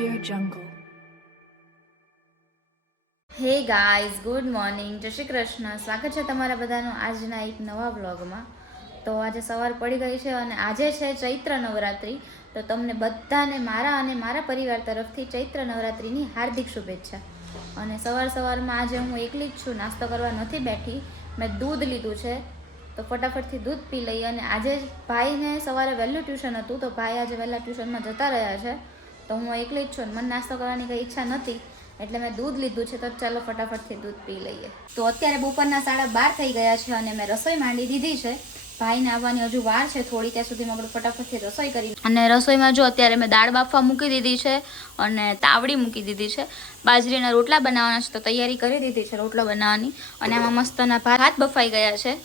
Audio Jungle. Hey guys, good morning, જય શ્રી કૃષ્ણ. સ્વાગત છે તમારા બધાનું આજના એક નવા વ્લોગમાં. તો આજે સવાર પડી ગઈ છે અને આજે છે ચૈત્ર નવરાત્રિ. તો તમને બધાને મારા અને મારા પરિવાર તરફથી ચૈત્ર નવરાત્રિની હાર્દિક શુભેચ્છા. અને સવારમાં આજે હું એકલી જ છું, નાસ્તો કરવા નથી બેઠી. મેં દૂધ લીધું છે તો ફટાફટથી દૂધ પી લઈએ. અને આજે ભાઈને સવારે વહેલું ટ્યુશન હતું તો ભાઈ આજે વહેલા ટ્યુશનમાં જતા રહ્યા છે. તો હું એકલી જ છું, મને નાસ્તો કરવાની કંઈ ઈચ્છા નથી એટલે મેં દૂધ લીધું છે. તો ચાલો ફટાફટથી દૂધ પી લઈએ. તો અત્યારે બપોરના 12:30 થઈ ગયા છે અને મેં રસોઈ માંડી દીધી છે. ભાઈને આવવાની હજુ વાર છે થોડી, ત્યાં સુધીમાં આપણે ફટાફટથી રસોઈ કરી. અને રસોઈમાં જો અત્યારે મેં દાળ બાફવા મૂકી દીધી છે અને તાવડી મૂકી દીધી છે. બાજરીના રોટલા બનાવવાના છે તો તૈયારી કરી દીધી છે રોટલો બનાવવાની. અને આમાં મસ્તના ભાત બફાઈ ગયા છે.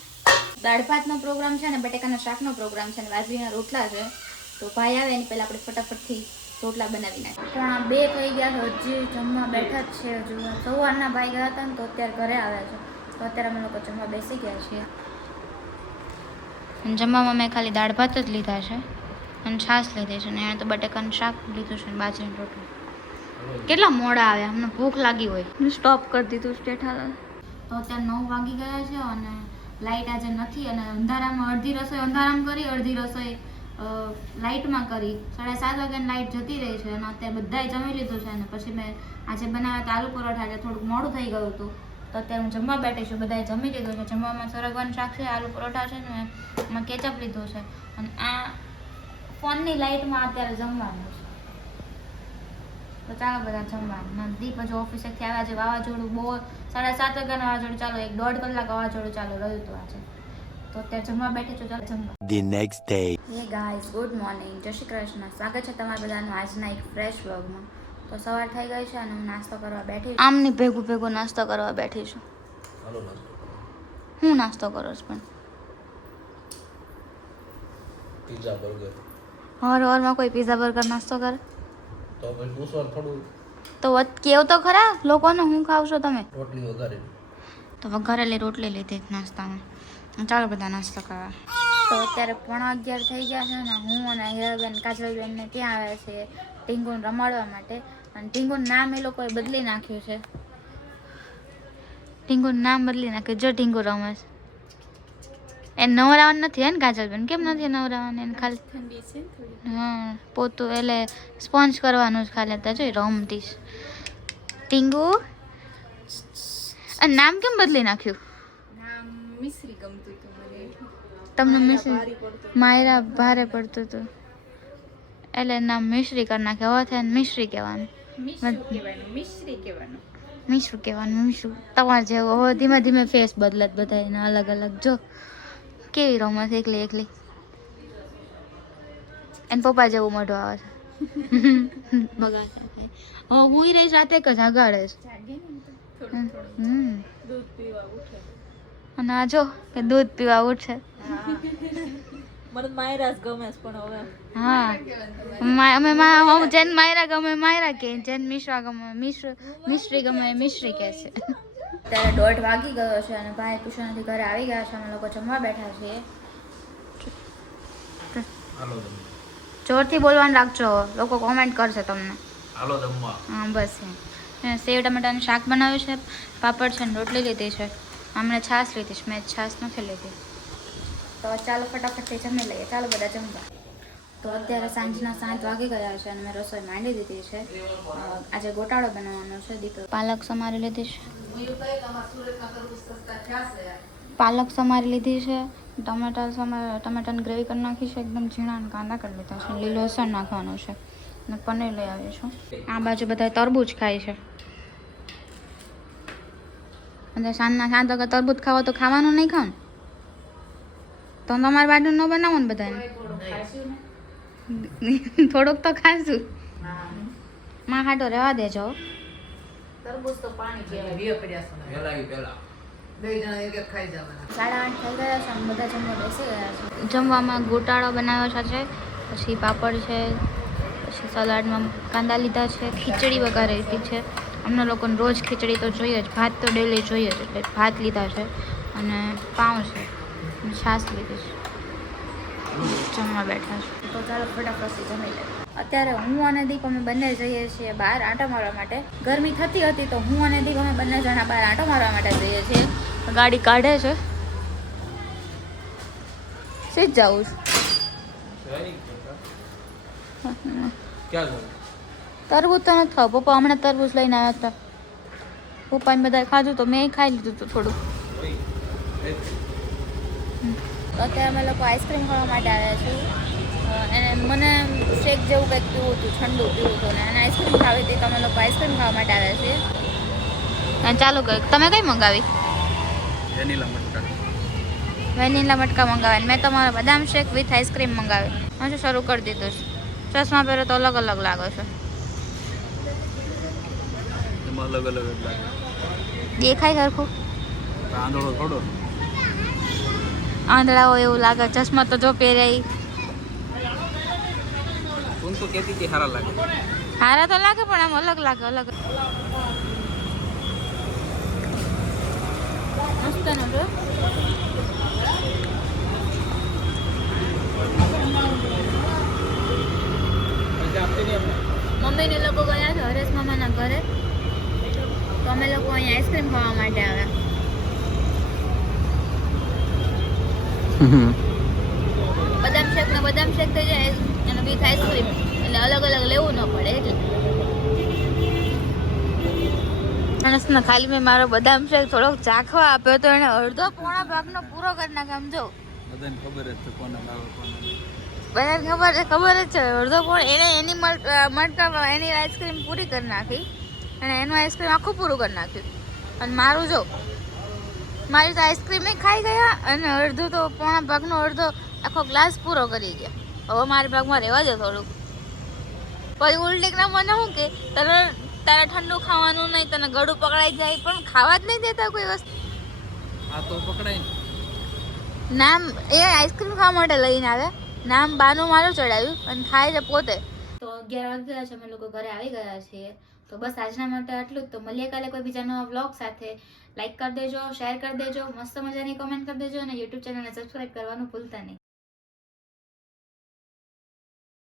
દાળ ભાતનો પ્રોગ્રામ છે અને બટેકાના શાકનો પ્રોગ્રામ છે અને બાજરીના રોટલા છે. તો ભાઈ આવે એની પહેલાં આપણે ફટાફટથી રોટલા બનાવી નાખીએ. પણ 2 થઈ ગયા છે, હજી જમવા બેઠા જ છે. હજુ સવારના ભાઈ ગયા હતા ને તો અત્યારે ઘરે આવ્યા છે. તો અત્યારે અમે લોકો જમવા બેસી ગયા છીએ. જમવામાં મેં ખાલી દાળ ભાત જ લીધા છે અને છાશ લીધી છે. અને એણે તો બટેકાનું શાક લીધું છે અને બાજરીની રોટલી. કેટલા મોડા આવ્યા, અમને ભૂખ લાગી હોય. સ્ટોપ કરી દીધું જેઠાલાલ. તો અત્યારે 9 વાગી ગયા છે અને લાઇટ આજે નથી. અને અંધારામાં અડધી રસોઈ અંધારામાં કરી, અડધી રસોઈ લાઇટમાં કરી. 7:30 વાગ્યાની લાઇટ જતી રહી છે અને અત્યારે બધાએ જમી લીધું છે. અને પછી મેં આજે બનાવ્યા હતા આલુ પરોઠા, એટલે થોડુંક મોડું થઈ ગયું હતું. તો અત્યારે હું જમવા બેઠી છું. બધાએ જમી લીધું છે. જમવામાં સરગવાનું શાક છે, આલુ પરોઠા છે ને એમાં કેચઅપ લીધું છે. અને આ ફોનની લાઇટમાં અત્યારે જમવાનું છે. તો ચાલો બધા જમવા. દીપ હજુ ઓફિસેથી આવ્યા છે. વાવાઝોડું બહુ 7:30 વાગ્યાનું વાવાઝોડું ચાલો, 1-1.5 કલાક વાવાઝોડું ચાલુ રહ્યું હતું આજે. તો અત્યારે જમવા બેઠી છું, ચાલો જમવા. The next day. Hey guys, good morning, જય શ્રી કૃષ્ણ. સ્વાગત છે તમારા બધાનું આજના એક ફ્રેશ વ્લોગમાં. તો સવાર થઈ ગઈ છે અને હું નાસ્તો કરવા બેઠી છું. આમની ભેગું નાસ્તો કરવા બેઠી છું. હું નાસ્તો કરો છો પણ? Pizza burger. હવારમાં કોઈ પિઝા બર્ગર નાસ્તો કરે તો પછી પૂછવાનું થોડું. તો કેવું તો ખરા લોકોને હું ખાવ છો તમે? રોટલી વઘારેલી. તો વઘારેલી રોટલી લીધી નાસ્તામાં. ચાલો બધા નાસ્તો કરવા. તો અત્યારે 11:15 થઈ ગયા છે ને હું અને હીરાબેન કાજલબેનને ત્યાં આવ્યા છીએ ટીંગુને રમાડવા માટે. અને ટીંગુનું નામ એ લોકોએ બદલી નાખ્યું છે. ટીંગુનું નામ બદલી નાખ્યું. જો ટીંગુ રમે છે. એ નવરાવાનું નથી હે ને કાજલબેન? કેમ નથી નવરાવાનું? એને ખાલી ઠંડી છે. હા, પોતું એટલે સ્પોન્જ કરવાનું જ ખાલી. હતા જોઈ રમતી ટીંગુ. અને નામ કેમ બદલી નાખ્યું? મિશ્રી ગમતું હતું મને. તમને મિશ્રી માયરા ભારે પડતું હતું એટલે નામ મિશ્રી કરી નાખે. હવે થાય મિશ્રી કહેવાનું. મિશ્રું કહેવાનું. મિશ્રું તમારે જેવું. હવે ધીમે ધીમે ફેસ બદલાત બધા એના અલગ અલગ. જો કેવી રમત એકલી. એને પપ્પા જેવું મોઢું આવે છે. બગાડ હવે હું રહીશ રાતે જ આગાડે છે. અને આ જો કે દૂધ પીવા ઉઠે. મને માયરાસ ગમે છે પણ હવે હા અમે જેન માયરા ગમે માયરા કે, જેન મિશ્રા ગમે મિશ્રી ગમે મિશ્રી કહે છે. અત્યારે 1:30 વાગી ગયો છે અને ભાઈ ટ્યુશનથી ઘરે આવી ગયા છે. અમે લોકો જમવા બેઠા છીએ. હાલો જમવા. જોરથી બોલવાનું રાખજો, લોકો કોમેન્ટ કરશે તમને. હાલો જમવા. હા બસ એમ. સેવ ટમેટાનું શાક બનાવ્યું છે, પાપડ છે ને રોટલી લીધી છે. હમણાં છાશ લીધી છે, મેં છાશ નથી લીધી. તો ચાલો ફટાફટથી જમી લઈએ. ચાલો બધા જમવા. તો અત્યારે સાંજના 7 વાગી ગયા છે અને મેં રસોઈ માંડી દીધી છે. આજે ગોટાળો બનાવવાનો છે. દીકરો પાલક સમારી લીધી છે. પાલક સમારી લીધી છે. ટમેટાની ગ્રેવી કરી નાખી છે. એકદમ ઝીણા કાંદા કરી લીધા છે. લીલું લસણ નાખવાનું છે અને પનીર લઈ આવી છું. આ બાજુ બધા તરબૂચ ખાય છે. અને સાંજના 7 વાગે તરબૂચ ખાવો તો ખાવાનું નહીં ખાવ તો તમારે બાજુ ન બનાવો ને બધાને. થોડુંક તો ખાશું. માં હાટો રહેવા દેજો. તરબૂચ તો પાણી પીવા પેલા 2 જણા એક ખાઈ જવાના. 8:30 થઈ ગયા છે અને બધા જમવા બેસી ગયા છે. જમવામાં ગોટાળો બનાવ્યો છે, પછી પાપડ છે, પછી સલાડમાં કાંદા લીધા છે, ખીચડી વઘારી લીધી છે. અમને લોકોને રોજ ખીચડી તો જોઈએ જ, ભાત તો ડેલી જોઈએ જ, એટલે ભાત લીધા છે અને પાઉં છે અને છાશ લીધી છે. જમવા બેઠા છે. તો ચાલો ફટાફટથી જમી લે. અત્યારે હું અને દીપ અમે બંને જઈએ છીએ બહાર આંટો મારવા માટે. ગરમી થતી હતી તો હું અને દીપ અમે બંને જણા બહાર આંટો મારવા માટે જઈએ છીએ. ગાડી કાઢે છે. સીધ જવું ક્યાં જવું? તરબૂચ તો નથી ખાવ. પપ્પા હમણાં તરબૂચ લઈને આવ્યા હતા. પપ્પાને બધા ખાધું તો મેં ખાઈ લીધું હતું થોડું. અત્યારે અમે લોકો આઈસ્ક્રીમ ખાવા માટે આવ્યા છીએ. અને મને શેક જેવું કંઈક પીવું હતું, ઠંડુ પીવું હતું, અને આઈસ્ક્રીમ ખાવી હતી તો અમે લોકો આઈસ્ક્રીમ ખાવા માટે આવ્યા છીએ. અને ચાલુ કર. તમે કઈ મંગાવી? વેનીલા મટકા. વેનીલા મટકા મંગાવ્યા. મેં તમારો બદામ શેક વિથ આઈસ્ક્રીમ મંગાવી. હજુ શરૂ કરી દીધું છે. ચશ્મા પહેરો તો અલગ અલગ લાગે છે. એમાં અલગ અલગ જ લાગે. દેખાય સરખું? આંધળો થોડો. આંધળા હોય એવું લાગે. ચશ્મા તો જો પહેર્યા. તું તો કહેતી હતી સારા લાગે. હારા તો લાગે પણ આમ અલગ લાગે. અલગ મસ્ત નો જો. મમ્મીને લોકો ગયા છે હરેશ મામાના ઘરે, તો અમે લોકો અહીંયા આઈસ્ક્રીમ ખાવા માટે આવ્યા. બદામ શેક થઈ જાય અને વિથ આઈસ્ક્રીમ, એટલે અલગ અલગ લેવું ન પડે. એટલે માણસને ખાલી મેં મારો બદામ શેક થોડોક ચાખવા આપ્યો તો એને અડધો પોણા ભાગનો પૂરો કરી નાખે. આમ જો બધાને ખબર જ છે કોને લાવે કોને. બધાને ખબર જ છે. અડધો પોણ એને એની મટકામાં એની આઈસ્ક્રીમ પૂરી કરી નાખી અને એનું આઈસ્ક્રીમ આખું પૂરું કરી નાખ્યું. અને મારું જો, મારી તો આઈસ્ક્રીમ ખાઈ ગયા અને અડધું તો પોણા ભાગનો અડધો આખો ગ્લાસ પૂરો કરી ગયા. હવે મારા ભાગમાં રહેવા દો થોડુંક. પછી ઉલટીકના મને શું કે તારે ઠંડુ ખાવાનું નહીં, તને ગળું પકડાઈ જાય, પણ ખાવા જ નહીં દેતા કોઈ વસ્તુ. આ તો પકડાય ને. નામ એ આઈસ્ક્રીમ ખાવા માટે લઈને આવે, નામ બાનું મારું ચડાવ્યું અને ખાય છે પોતે. તો 11 વાગ્યા છે, અમે લોકો ઘરે આવી ગયા છીએ. તો બસ આજના માટે આટલું જ. તો મળીએ કાલે કોઈ બીજા નવા વ્લોગ સાથે. લાઈક કરી દેજો, શેર કરી દેજો, મસ્ત મજાની કમેન્ટ કરી દેજો અને યુટ્યુબ ચેનલને સબસ્ક્રાઈબ કરવાનું ભૂલતા નહીં.